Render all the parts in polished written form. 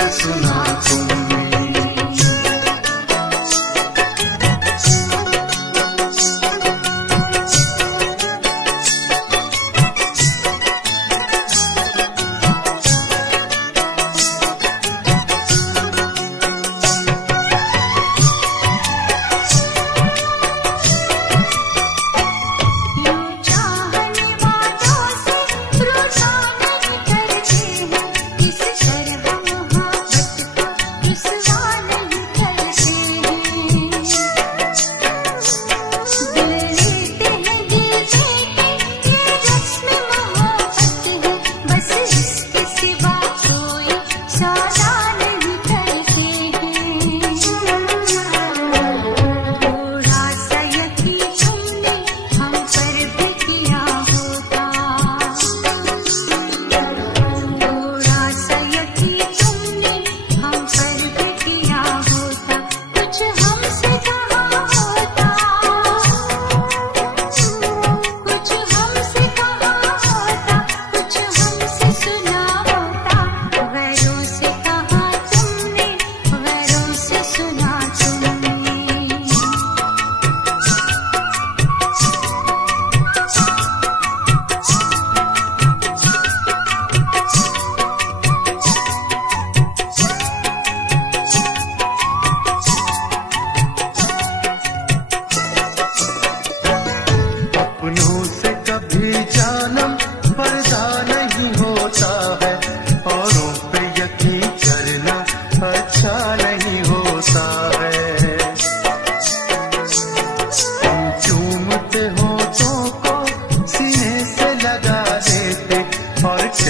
से सुना तुमने।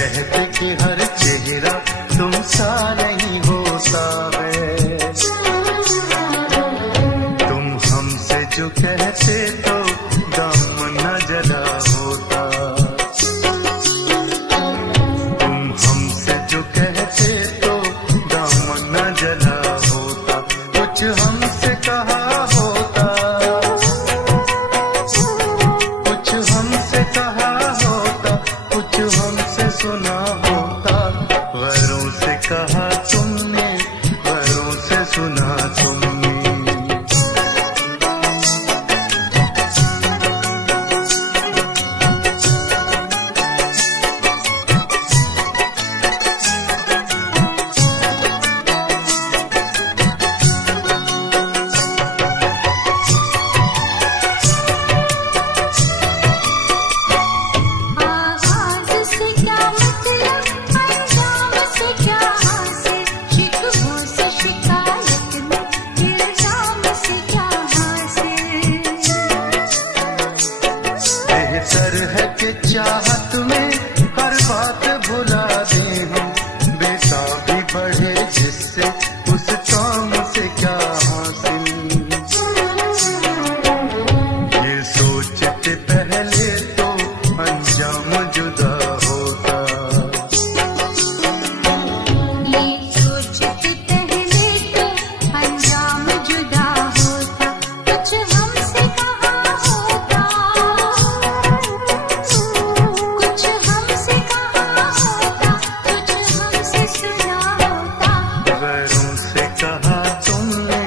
कहते कि हर चेहरा तुमसा नहीं होता है। तुम हमसे जो कहते तो दम न जला होता। तुम हमसे जो कहते तो दम न जला होता। कुछ हमसे कहा होता, कुछ हमसे कहा होता, कुछ हमसे सुना होता। गैरों से कहा तुमने, गैरों से सुना तुमने। बेहतर है कि चाहत में हर बात भुला दे हम। बेटा भी बढ़े जिससे उस काम से क्या हासिल। ये सोचते पहले तो अंजाम जुदा होता। ये सोचते पहले तो अंजाम जुदा होता। कुछ हमसे कहा होता, कुछ हमसे कहा होता, कुछ हमसे सुना होता। गैरों से कहा तुमने,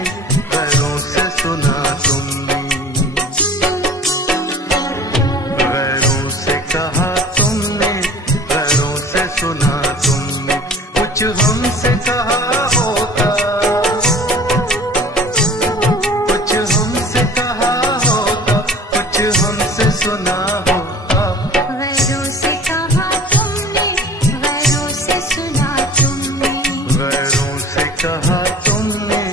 गैरों से सुना तुमने। गैरों से कहा तुमने, गैरों से सुना तुमने। कुछ हमसे कहा होता, कुछ हमसे कहा होता, कुछ हमसे सुना होता। गैरों से कहा तुमने, गैरों से सुना तुमने। गैरों से कहा तुमने,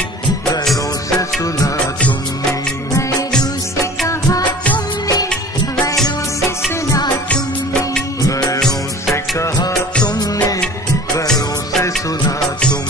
गैरों से सुना तुमने। गैरों से कहा तुमने, गैरों से सुना तुमने। गैरों से कहा तुमने, गैरों से सुना तुमने।